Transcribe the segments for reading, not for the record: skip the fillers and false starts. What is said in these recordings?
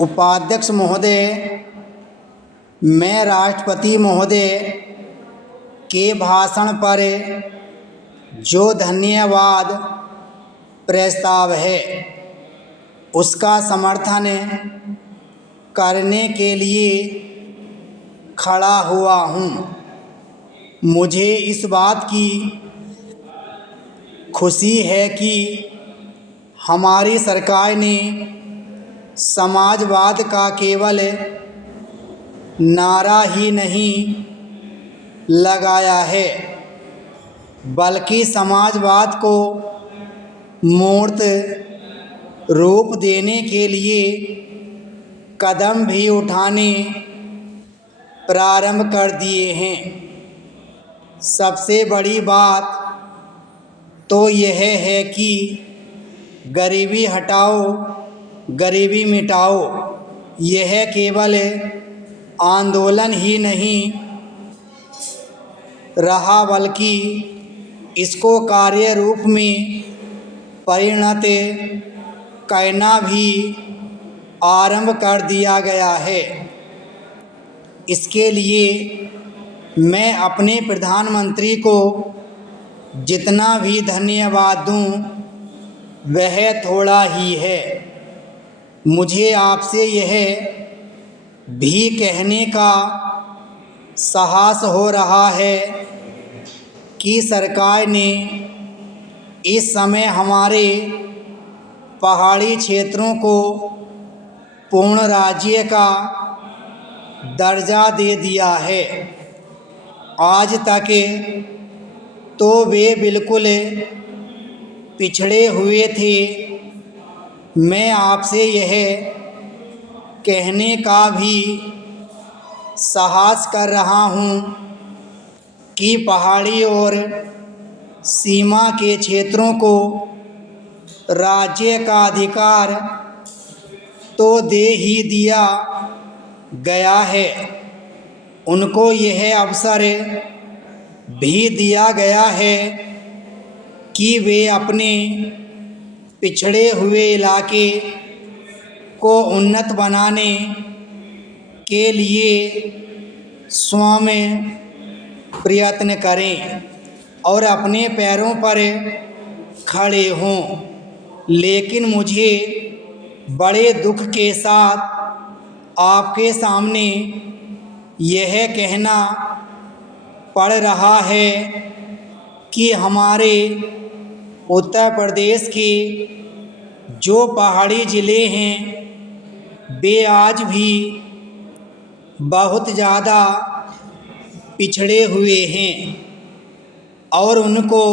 उपाध्यक्ष महोदय, मैं राष्ट्रपति महोदय के भाषण पर जो धन्यवाद प्रस्ताव है उसका समर्थन करने के लिए खड़ा हुआ हूँ। मुझे इस बात की खुशी है कि हमारी सरकार ने समाजवाद का केवल नारा ही नहीं लगाया है, बल्कि समाजवाद को मूर्त रूप देने के लिए कदम भी उठाने प्रारंभ कर दिए हैं। सबसे बड़ी बात तो यह है कि गरीबी हटाओ, गरीबी मिटाओ यह केवल आंदोलन ही नहीं रहा, बल्कि इसको कार्य रूप में परिणत करना भी आरंभ कर दिया गया है। इसके लिए मैं अपने प्रधानमंत्री को जितना भी धन्यवाद दूं वह थोड़ा ही है। मुझे आपसे यह भी कहने का साहस हो रहा है कि सरकार ने इस समय हमारे पहाड़ी क्षेत्रों को पूर्ण राज्य का दर्जा दे दिया है। आज तक तो वे बिल्कुल पिछड़े हुए थे। मैं आपसे यह कहने का भी साहस कर रहा हूँ कि पहाड़ी और सीमा के क्षेत्रों को राज्य का अधिकार तो दे ही दिया गया है, उनको यह अवसर भी दिया गया है कि वे अपने पिछड़े हुए इलाके को उन्नत बनाने के लिए स्वयं प्रयत्न करें और अपने पैरों पर खड़े हों। लेकिन मुझे बड़े दुख के साथ आपके सामने यह कहना पड़ रहा है कि हमारे उत्तर प्रदेश के जो पहाड़ी ज़िले हैं वे आज भी बहुत ज़्यादा पिछड़े हुए हैं और उनको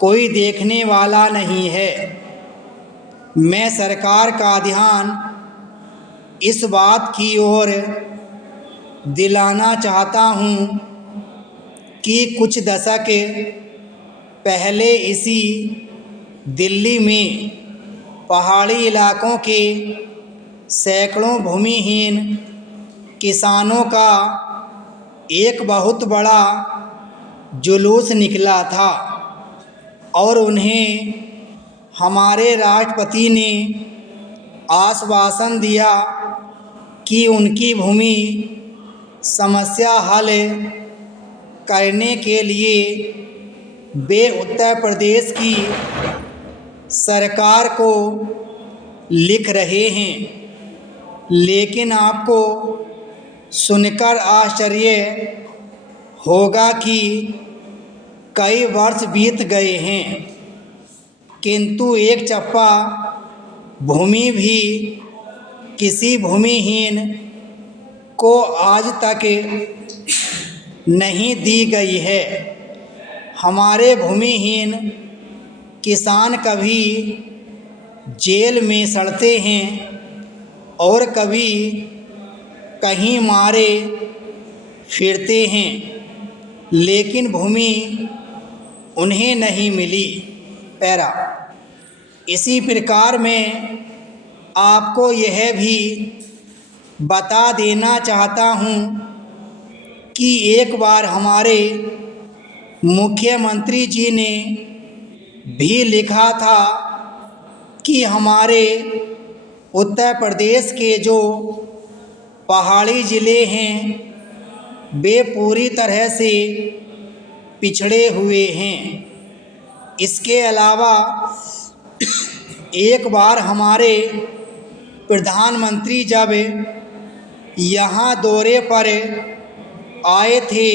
कोई देखने वाला नहीं है। मैं सरकार का ध्यान इस बात की ओर दिलाना चाहता हूँ कि कुछ दशक पहले इसी दिल्ली में पहाड़ी इलाकों के सैकड़ों भूमिहीन किसानों का एक बहुत बड़ा जुलूस निकला था और उन्हें हमारे राष्ट्रपति ने आश्वासन दिया कि उनकी भूमि समस्या हल करने के लिए वे उत्तर प्रदेश की सरकार को लिख रहे हैं। लेकिन आपको सुनकर आश्चर्य होगा कि कई वर्ष बीत गए हैं, किंतु एक चप्पा भूमि भी किसी भूमिहीन को आज तक नहीं दी गई है। हमारे भूमिहीन किसान कभी जेल में सड़ते हैं और कभी कहीं मारे फिरते हैं, लेकिन भूमि उन्हें नहीं मिली। पैरा इसी प्रकार मैं आपको यह भी बता देना चाहता हूँ कि एक बार हमारे मुख्यमंत्री जी ने भी लिखा था कि हमारे उत्तर प्रदेश के जो पहाड़ी ज़िले हैं वे पूरी तरह से पिछड़े हुए हैं। इसके अलावा एक बार हमारे प्रधानमंत्री जब यहाँ दौरे पर आए थे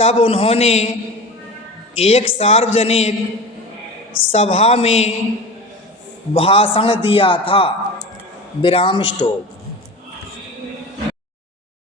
तब उन्होंने एक सार्वजनिक सभा में भाषण दिया था। विराम स्टॉप।